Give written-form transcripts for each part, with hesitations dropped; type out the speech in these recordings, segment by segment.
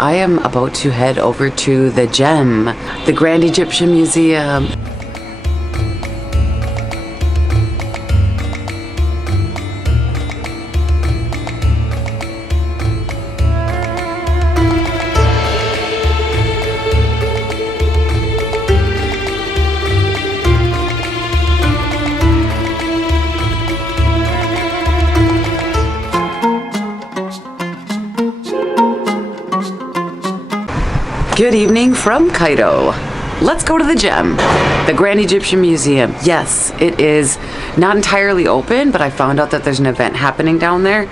I am about to head over to the Gem, the Grand Egyptian Museum. Good evening from Cairo. Let's go to the Gem, the Grand Egyptian Museum. Yes, it is not entirely open, but I found out that there's an event happening down there.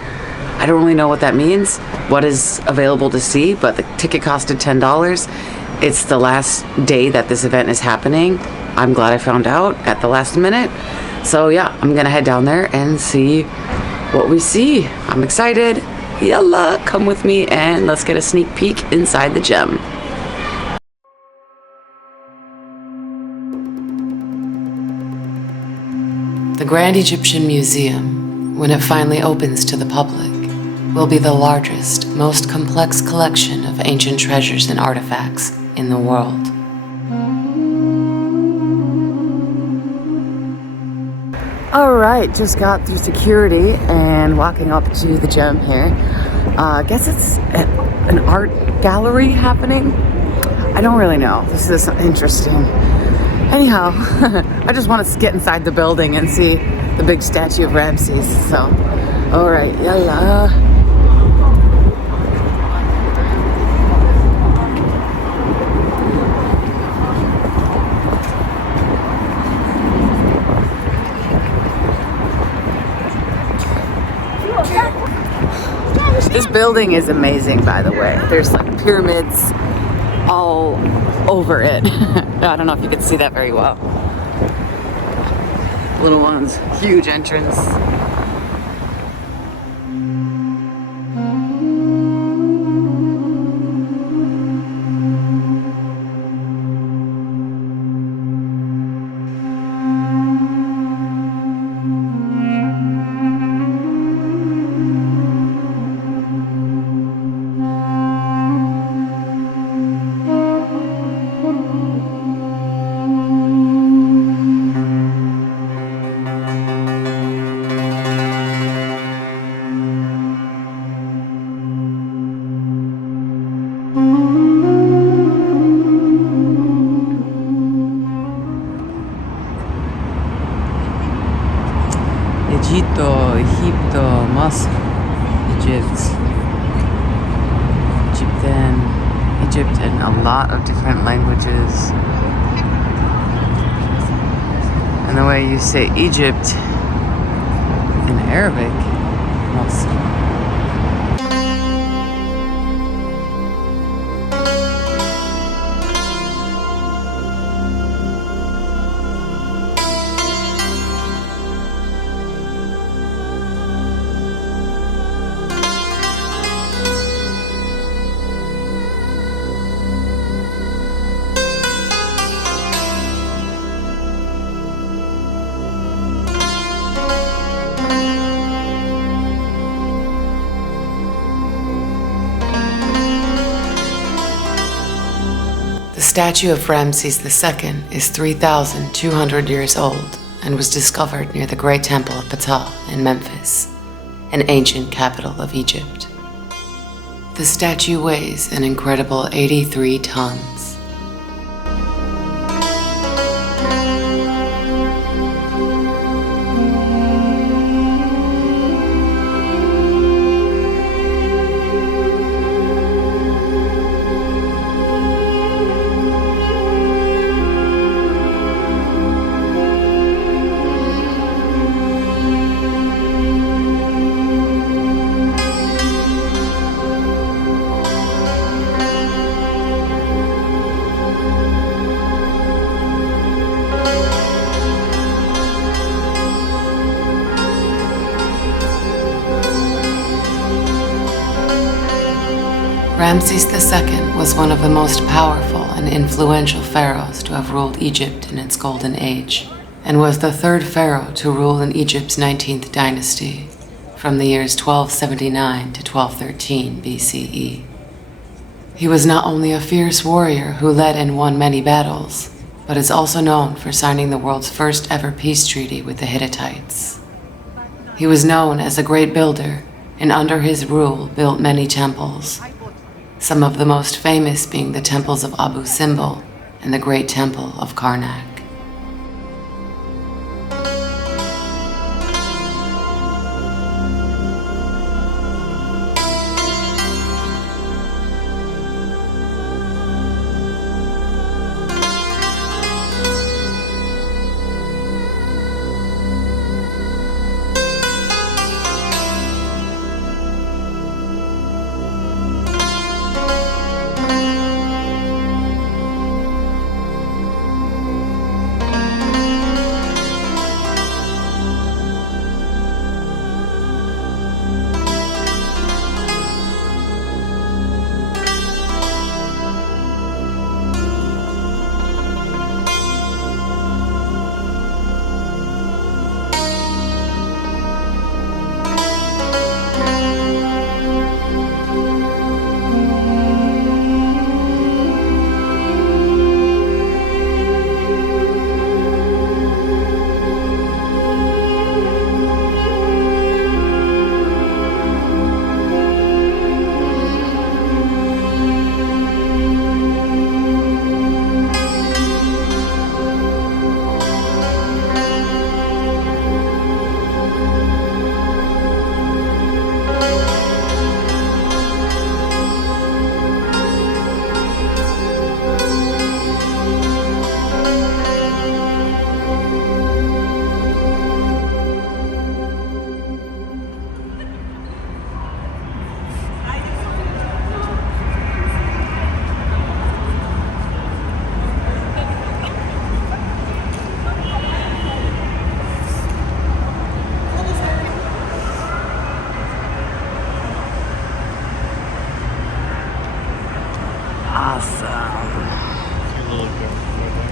I don't really know what that means, what is available to see, but the ticket costed $10. It's the last day that this event is happening. I'm glad I found out at the last minute. So yeah, I'm gonna head down there and see what we see. I'm excited. Yalla, come with me and let's get a sneak peek inside the Gem. The Grand Egyptian Museum, when it finally opens to the public, will be the largest, most complex collection of ancient treasures and artifacts in the world. All right, just got through security and walking up to the Gem here. I guess it's an art gallery happening. I don't really know. This is interesting. Anyhow, I just want to get inside the building and see the big statue of Ramses. So, all right, yalla. This building is amazing, by the way. There's like pyramids all over it. I don't know if you can see that very well. Little ones, huge entrance. Egipto, Muslim, Egypt, and a lot of different languages. And the way you say Egypt in Arabic, Muslim. The statue of Ramses II is 3,200 years old and was discovered near the Great Temple of Ptah in Memphis, an ancient capital of Egypt. The statue weighs an incredible 83 tons. Ramses II was one of the most powerful and influential pharaohs to have ruled Egypt in its golden age, and was the third pharaoh to rule in Egypt's 19th dynasty, from the years 1279 to 1213 BCE. He was not only a fierce warrior who led and won many battles, but is also known for signing the world's first ever peace treaty with the Hittites. He was known as a great builder, and under his rule built many temples, some of the most famous being the temples of Abu Simbel and the Great Temple of Karnak.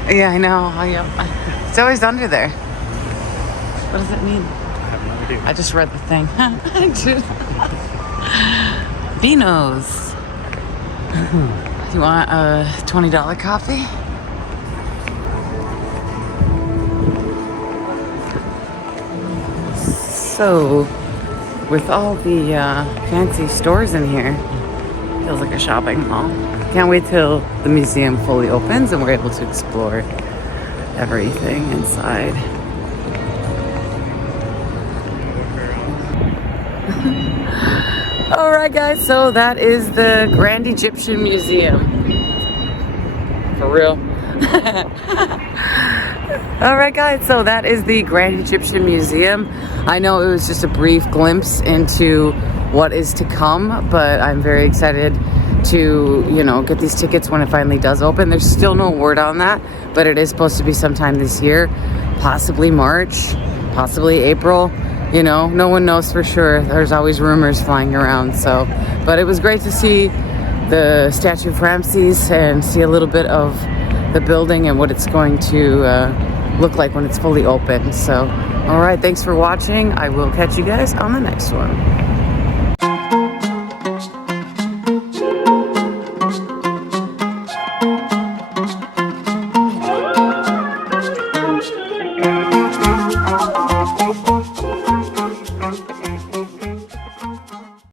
Yeah, I know. It's always under there. What does it mean? I have no idea. I just read the thing. Beanos. Do you want a $20 coffee? So, with all the fancy stores in here, feels like a shopping mall. Can't wait till the museum fully opens and we're able to explore everything inside. Alright guys, so that is the Grand Egyptian Museum. For real. Alright guys, so that is the Grand Egyptian Museum. I know it was just a brief glimpse into what is to come, but I'm very excited to, get these tickets when it finally does open. There's still no word on that, but it is supposed to be sometime this year, possibly March, possibly April. No one knows for sure. There's always rumors flying around. So, but it was great to see the statue of Ramses and see a little bit of the building and what it's going to look like when it's fully open. So, all right, thanks for watching. I will catch you guys on the next one.